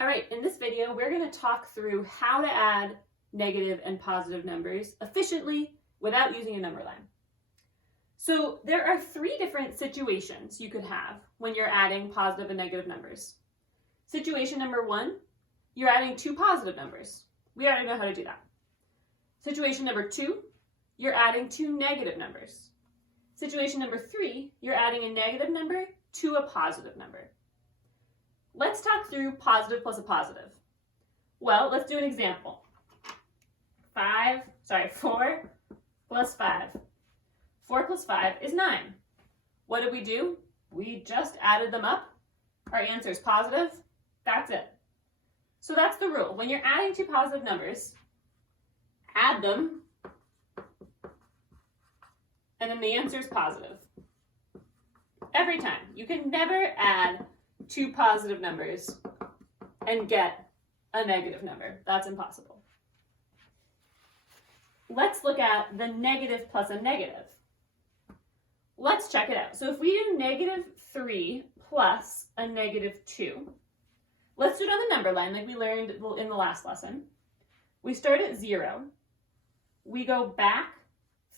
All right, in this video, we're going to talk through how to add negative and positive numbers efficiently without using a number line. So there are three different situations you could have when you're adding positive and negative numbers. Situation number one, you're adding two positive numbers. We already know how to do that. Situation number two, you're adding two negative numbers. Situation number three, you're adding a negative number to a positive number. Let's talk through positive plus a positive. Well, let's do an example. 4 plus 5. 4 plus 5 is 9. What did we do? We just added them up. Our answer is positive. That's it. So that's the rule. When you're adding two positive numbers, add them, and then the answer is positive. Every time. You can never add two positive numbers and get a negative number. That's impossible. Let's look at the negative plus a negative. Let's check it out. So if we do negative 3 plus a negative 2, let's do it on the number line like we learned in the last lesson. We start at 0. We go back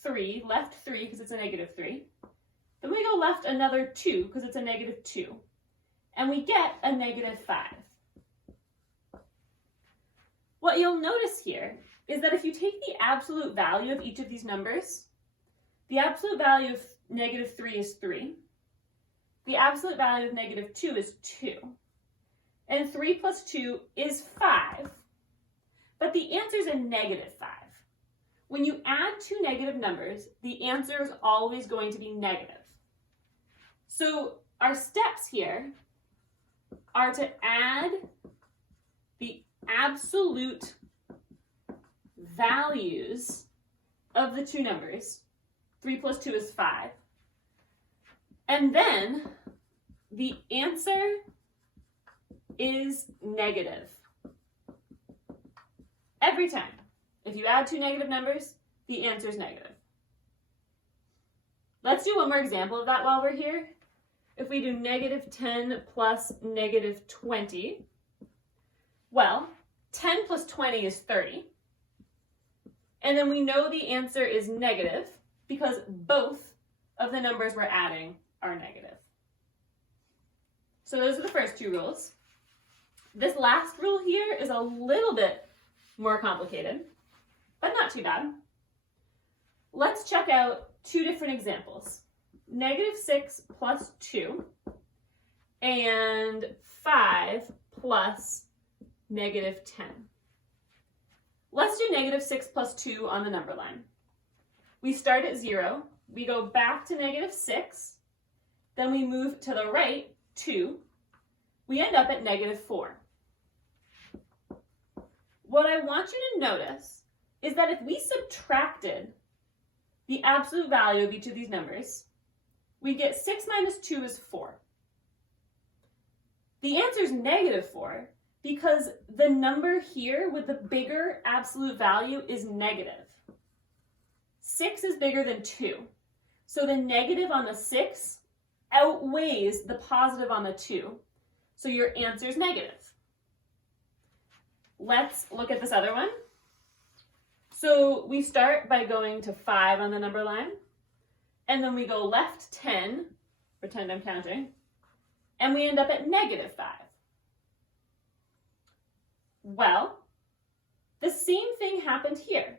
3, left 3 because it's a negative 3. Then we go left another 2 because it's a negative 2. And we get a negative 5. What you'll notice here is that if you take the absolute value of each of these numbers, the absolute value of negative 3 is 3. The absolute value of negative 2 is 2. And 3 plus 2 is 5. But the answer is a negative 5. When you add two negative numbers, the answer is always going to be negative. So our steps here are to add the absolute values of the two numbers. 3 plus 2 is 5. And then the answer is negative. Every time. If you add two negative numbers, the answer is negative. Let's do one more example of that while we're here. If we do negative 10 plus negative 20, well, 10 plus 20 is 30. And then we know the answer is negative because both of the numbers we're adding are negative. So those are the first two rules. This last rule here is a little bit more complicated, but not too bad. Let's check out two different examples. Negative 6 plus 2 and 5 plus negative 10. Let's do negative 6 plus 2 on the number line. We start at 0, we go back to negative 6, then we move to the right 2, we end up at negative 4. What I want you to notice is that if we subtracted the absolute value of each of these numbers, we get 6 minus 2 is 4. The answer is negative 4 because the number here with the bigger absolute value is negative. 6 is bigger than 2. So the negative on the 6 outweighs the positive on the 2. So your answer is negative. Let's look at this other one. So we start by going to 5 on the number line. And then we go left 10, pretend I'm counting, and we end up at negative 5. Well, the same thing happened here.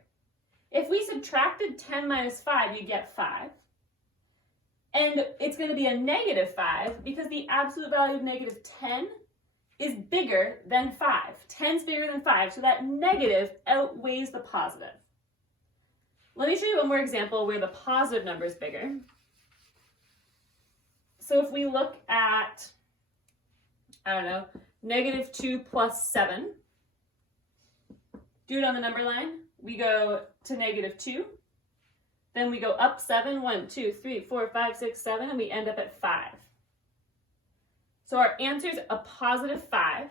If we subtracted 10 minus 5, you get 5. And it's going to be a negative 5 because the absolute value of negative 10 is bigger than 5. 10 is bigger than 5, so that negative outweighs the positive. Let me show you one more example where the positive number is bigger. So if we look at, negative 2 plus 7, do it on the number line. We go to negative 2, then we go up 7, 1, 2, 3, 4, 5, 6, 7, and we end up at 5. So our answer is a positive 5.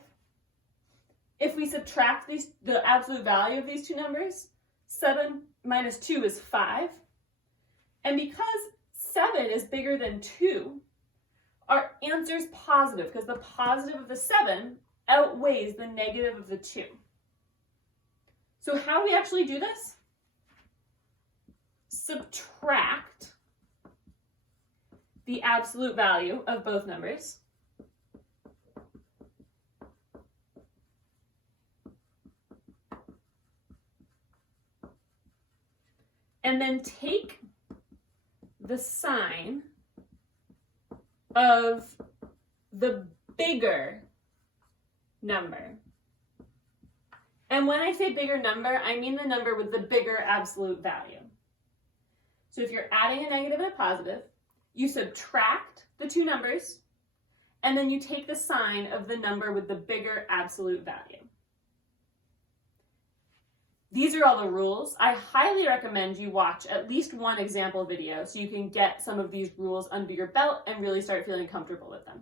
If we subtract the absolute value of these two numbers, 7 minus 2 is 5. And because 7 is bigger than 2, our answer is positive because the positive of the 7 outweighs the negative of the 2. So how do we actually do this? Subtract the absolute value of both numbers. And then take the sign of the bigger number. And when I say bigger number, I mean the number with the bigger absolute value. So if you're adding a negative and a positive, you subtract the two numbers, and then you take the sign of the number with the bigger absolute value. These are all the rules. I highly recommend you watch at least one example video so you can get some of these rules under your belt and really start feeling comfortable with them.